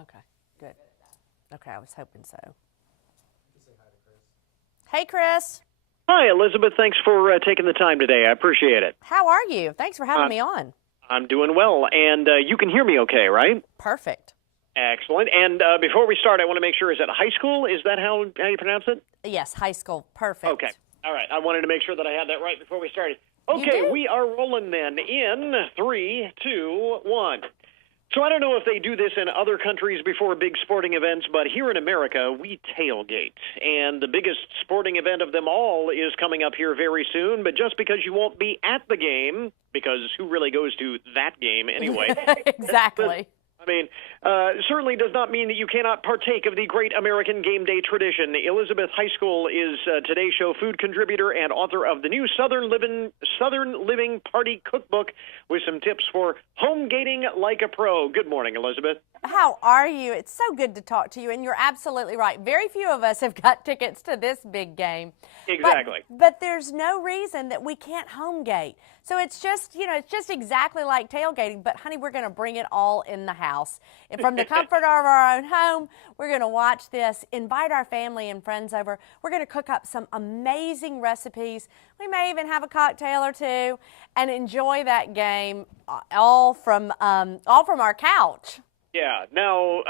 Okay, good. Okay, I was hoping so. Hey, Chris. Hi, Elizabeth. Thanks for taking the time today. I appreciate it. How are you? Thanks for having me on. I'm doing well, and you can hear me okay, right? Perfect. Excellent. And before we start, I want to make sure, is that Heiskell? Is that how you pronounce it? Yes, Heiskell. Perfect. Okay. All right. I wanted to make sure that I had that right before we started. Okay, we are rolling then in 3, 2, 1. So I don't know if they do this in other countries before big sporting events, but here in America, we tailgate. And the biggest sporting event of them all is coming up here very soon. But just because you won't be at the game, because who really goes to that game anyway? Exactly. I mean, certainly does not mean that you cannot partake of the great American game day tradition. Elizabeth Heiskell is today's show food contributor and author of the new Southern Living Party Cookbook with some tips for homegating like a pro. Good morning, Elizabeth. How are you? It's so good to talk to you, and you're absolutely right. Very few of us have got tickets to this big game. Exactly. But there's no reason that we can't homegate. So it's just, it's just exactly like tailgating, but honey, we're going to bring it all in the house. And from the comfort of our own home, we're going to watch this, invite our family and friends over. We're going to cook up some amazing recipes. We may even have a cocktail or two and enjoy that game all from our couch. Yeah. Now,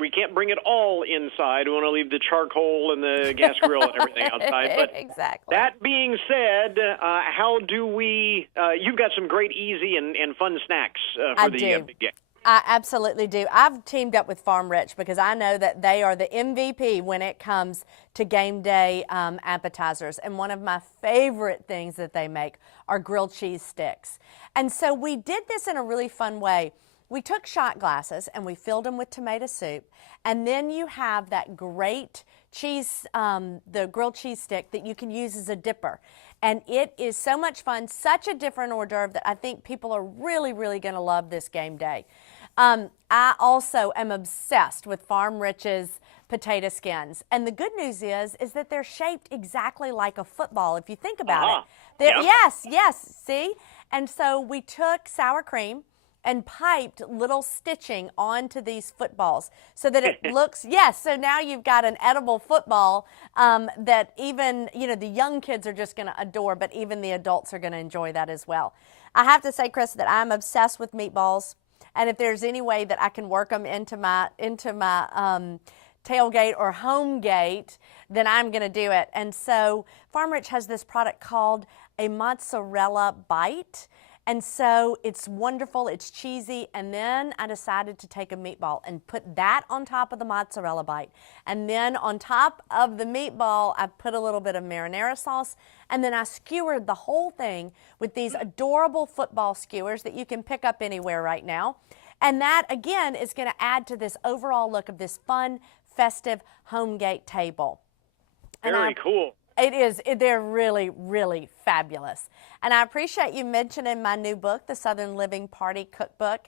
we can't bring it all inside. We want to leave the charcoal and the gas grill and everything outside. But exactly. That being said, how do we you've got some great, easy, and fun snacks for the big game. I absolutely do. I've teamed up with Farm Rich because I know that they are the MVP when it comes to game day appetizers. And one of my favorite things that they make are grilled cheese sticks. And so we did this in a really fun way. We took shot glasses and we filled them with tomato soup, and then you have that great cheese, the grilled cheese stick that you can use as a dipper. And it is so much fun, such a different hors d'oeuvre that I think people are really, really going to love this game day. I also am obsessed with Farm Rich's potato skins. And the good news is that they're shaped exactly like a football, if you think about it. Yep. Yes, see? And so we took sour cream and piped little stitching onto these footballs so that it looks, so now you've got an edible football that even, the young kids are just going to adore, but even the adults are going to enjoy that as well. I have to say, Chris, that I'm obsessed with meatballs, and if there's any way that I can work them into my tailgate or home gate, then I'm going to do it. And so Farm Rich has this product called a mozzarella bite. And so it's wonderful, it's cheesy, and then I decided to take a meatball and put that on top of the mozzarella bite. And then on top of the meatball, I put a little bit of marinara sauce, and then I skewered the whole thing with these adorable football skewers that you can pick up anywhere right now. And that, again, is going to add to this overall look of this fun, festive homegate table. Very cool. It is. They're really, really fabulous. And I appreciate you mentioning my new book, the Southern Living Party Cookbook.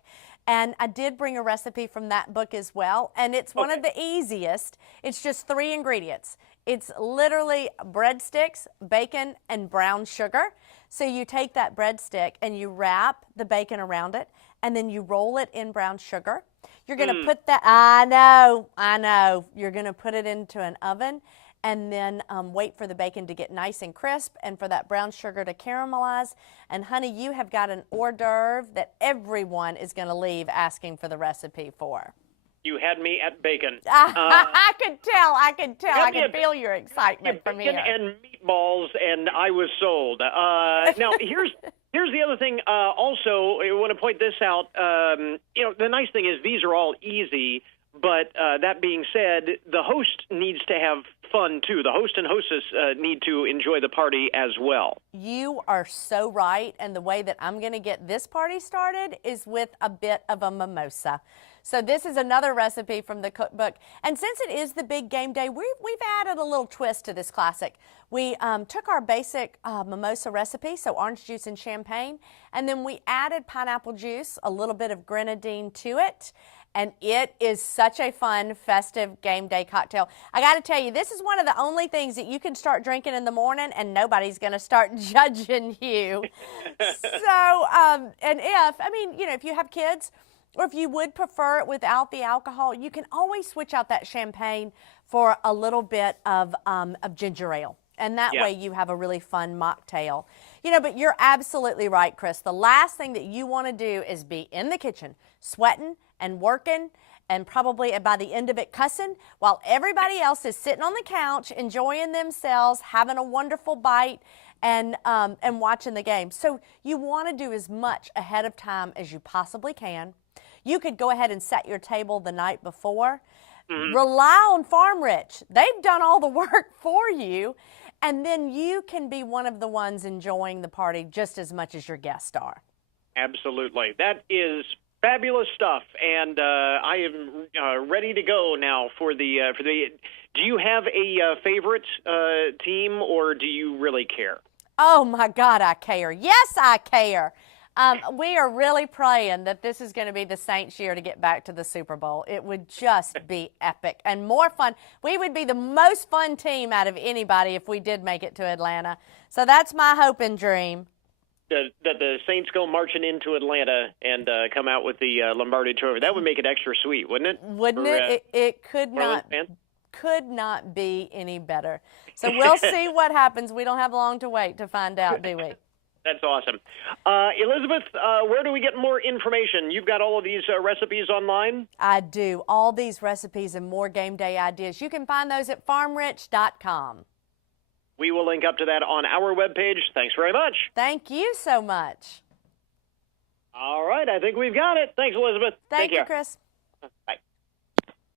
And I did bring a recipe from that book as well. And it's one of the easiest. It's just 3 ingredients. It's literally breadsticks, bacon, and brown sugar. So you take that breadstick and you wrap the bacon around it, and then you roll it in brown sugar. You're going to put that, I know. You're going to put it into an oven and then wait for the bacon to get nice and crisp and for that brown sugar to caramelize. And honey, you have got an hors d'oeuvre that everyone is going to leave asking for the recipe for. You had me at bacon. I could tell. I could feel your excitement from here. And meatballs, and I was sold. Now, here's the other thing. Also, I want to point this out. The nice thing is these are all easy. But that being said, the host needs to have fun, too. The host and hostess need to enjoy the party as well. You are so right. And the way that I'm going to get this party started is with a bit of a mimosa. So this is another recipe from the cookbook. And since it is the big game day, we've added a little twist to this classic. We took our basic mimosa recipe, so orange juice and champagne, and then we added pineapple juice, a little bit of grenadine to it. And it is such a fun, festive game day cocktail. I got to tell you, this is one of the only things that you can start drinking in the morning and nobody's going to start judging you. So, if you have kids, or if you would prefer it without the alcohol, you can always switch out that champagne for a little bit of ginger ale. And that way you have a really fun mocktail. You know, but you're absolutely right, Chris. The last thing that you want to do is be in the kitchen, sweating and working, and probably by the end of it cussing, while everybody else is sitting on the couch, enjoying themselves, having a wonderful bite, and watching the game. So you want to do as much ahead of time as you possibly can. You could go ahead and set your table the night before. Rely on Farm Rich. They've done all the work for you, and then you can be one of the ones enjoying the party just as much as your guests are. Absolutely. That is fabulous stuff, and I am ready to go now for the. Do you have a favorite team, or do you really care? Oh my God, I care. Yes, I care. We are really praying that this is going to be the Saints' year to get back to the Super Bowl. It would just be epic and more fun. We would be the most fun team out of anybody if we did make it to Atlanta. So that's my hope and dream. That the Saints go marching into Atlanta and come out with the Lombardi Trophy. That would make it extra sweet, wouldn't it? Wouldn't it? It could not be any better. So we'll see what happens. We don't have long to wait to find out, do we? That's awesome. Elizabeth, where do we get more information? You've got all of these recipes online? I do. All these recipes and more game day ideas. You can find those at farmrich.com. We will link up to that on our webpage. Thanks very much. Thank you so much. All right. I think we've got it. Thanks, Elizabeth. Thank Take care. you, Chris. Bye.